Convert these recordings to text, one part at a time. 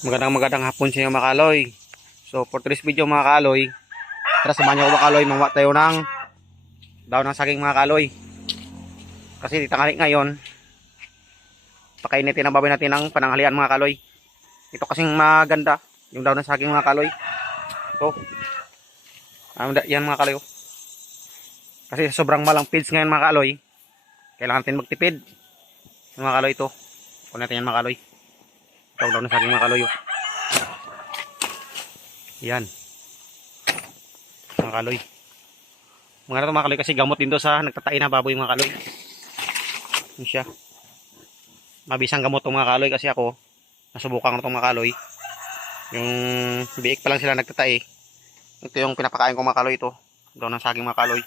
Magandang magandang hapon sa inyo mga kaloy. So for today's video mga kaloy, tara samahan niyo ako mga kaloy, mamawa tayo ng daw ng saging mga kaloy. Kasi tanghali ngayon, pakainitin ang baboy natin ng pananghalian mga kaloy. Ito kasing maganda, yung daw ng saging mga kaloy. Ito. Um, yan mga kaloy. oh. Kasi sobrang malang feeds ngayon mga kaloy. Kailangan natin magtipid. Yung mga kaloy ito. Kunin natin yan mga kaloy. Ito daw ng saging mga kaloy. oh. Yan. Mga kaloy. Mga na mga kaloy kasi gamot din to sa nagtatain na baboy mga kaloy. Yun siya. Mabisang gamot tong mga kaloy kasi ako nasubukan ko na itong mga kaloy. Yung biik pa lang sila nagtatai. Ito yung pinapakain ko mga kaloy ito. Daw ng saging mga kaloy.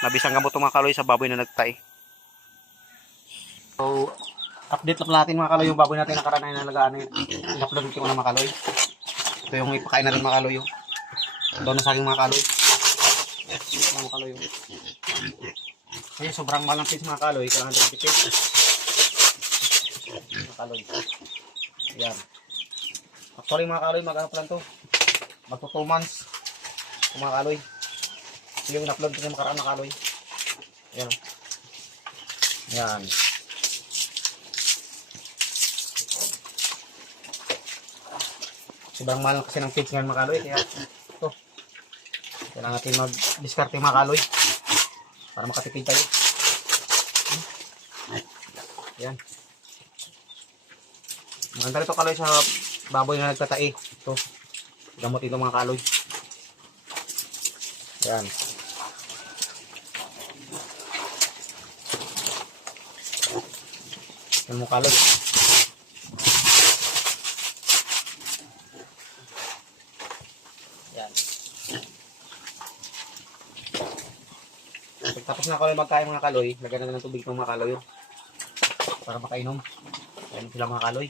Mabisang gamot tong mga kaloy sa baboy na nagtatai. So, update lang natin mga kaloy yung baboy natin na karanay na nalagaan. In-upload ko na mga kaloy. Ito yung ipakain natin mga kaloy. oh. Daw ng saging mga kaloy. Mga kaloy. Kasi sobrang malang piece mga kaloy. Kailangan natin tipid. Mga kaloy. Ayan. Actually mga kaloy, mag-ano lang to. Magto 2 months. Yung mga kaloy. Yung in-upload ko sa makaraan mga kaloy. Ayan. Ayan. Sobrang mahal kasi ng feeds ngayon mga. Kaya ito. Kailangan natin mag-discard mga kaloy. Para makatipid tayo. Ayan. Maganda rito kaloy sa baboy na nagtatai. Ito. Gamot ito mga kaloy. Ayan. Yan mo kaloy. Pagtapos na kaloy magkain mga kaloy, lagyan na ng tubig ng mga kaloy. Para makainom. Yan sila mga kaloy.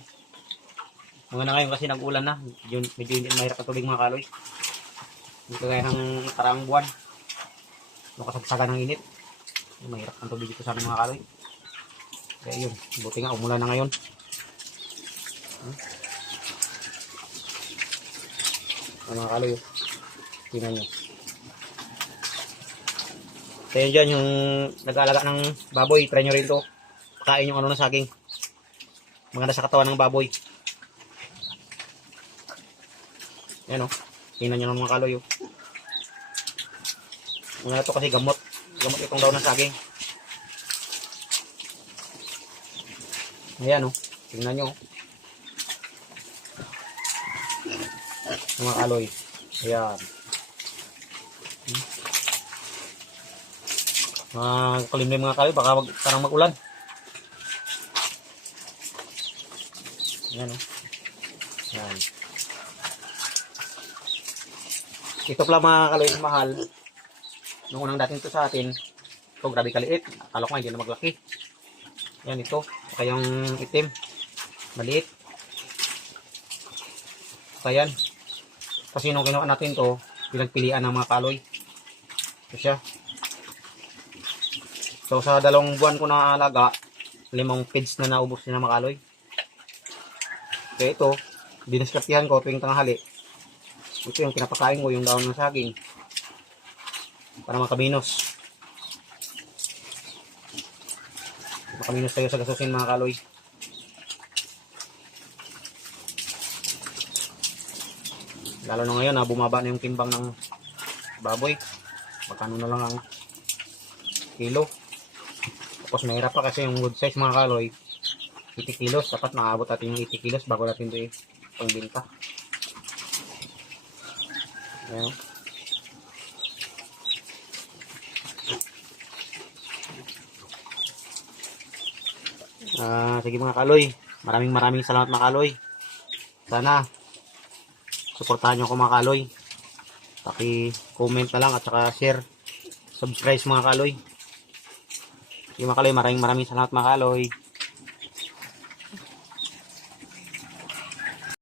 Mga na ngayon kasi nag-ulan na. Yun, medyo hindi mahirap ang tubig mga kaloy. Hindi kagaya ng parang buwan. Nakasagsagan ng init. Mahirap ang tubig dito sa mga kaloy. Kaya yun, buti nga umulan na ngayon. Hmm? Ang mga kaloy. Tingnan nyo. Kaya dyan yung nag-aalaga ng baboy, try nyo rin to. Kain yung ano ng saging. Maganda sa katawan ng baboy. Yan o. Tingnan nyo ng mga kaloy. Oh. Mga ito kasi gamot. Gamot itong daw ng saging. Ayan o. Tingnan nyo. oh. Yung Mga kaloy. Ayan. Mga kalimlim mga kaloy. Baka mag, parang mag-ulan. Ayan o. Ayan. Ito pala mga kaloy mahal. Nung unang dating to sa atin. Ito grabe kaliit. Akala ko nga hindi na maglaki. Yan ito. Saka itim. Maliit. Saka yan. Kasi nung kinuha natin to, pinagpilian ng mga kaloy. Ito siya. So sa dalawang buwan ko na alaga, limang feeds na naubos na ng mga kaloy. Kaya ito, diniskartihan ko tuwing tanghali. Ito yung pinapakain ko, yung daon ng saging. Para makabinos. Makaminos tayo sa gasusin mga kaloy. Lalo na ngayon, na bumaba na yung timbang ng baboy. Magkano na lang ang kilo. Tapos mahirap pa kasi yung good size mga kaloy. 80 kilos. Dapat nakabot natin yung 80 kilos bago natin ito pangbinta. Ayan. Ah, sige mga kaloy. Maraming maraming salamat mga kaloy. Sana suportahan niyo ako mga kaloy. Paki-comment na lang at saka share. Subscribe mga kaloy. Sige mga kaloy, maraming maraming salamat mga kaloy.